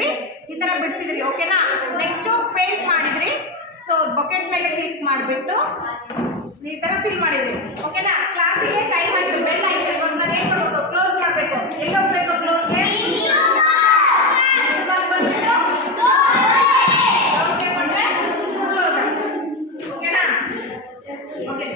ಮಾಡಿದ್ರಿ, ಈ ಥರ ಬಿಡಿಸಿದ್ರಿ. ಓಕೆನಾ? ನೆಕ್ಸ್ಟು ಪೇಂಟ್ ಮಾಡಿದ್ರಿ. ಸೊ ಬಕೆಟ್ ಮೇಲೆ ಕ್ಲಿಕ್ ಮಾಡಿಬಿಟ್ಟು ಈ ಥರ ಫಿಲ್ ಮಾಡಿದ್ರಿ. ಓಕೆನಾ? ಕ್ಲಾಸಿಗೆ ಟೈಮ್ ಆಯಿತು, ಬೆಲ್ ಆಯಿತು. ಇವಾಗ ನಾವು ಏನು ಮಾಡಬೇಕು? ಕ್ಲೋಸ್ ಮಾಡಬೇಕು. ಎಲ್ಲಿ ಹೋಗ್ಬೇಕು ಕ್ಲೋಸ್ಗೆ? ಓಕೆನಾ? ಓಕೆ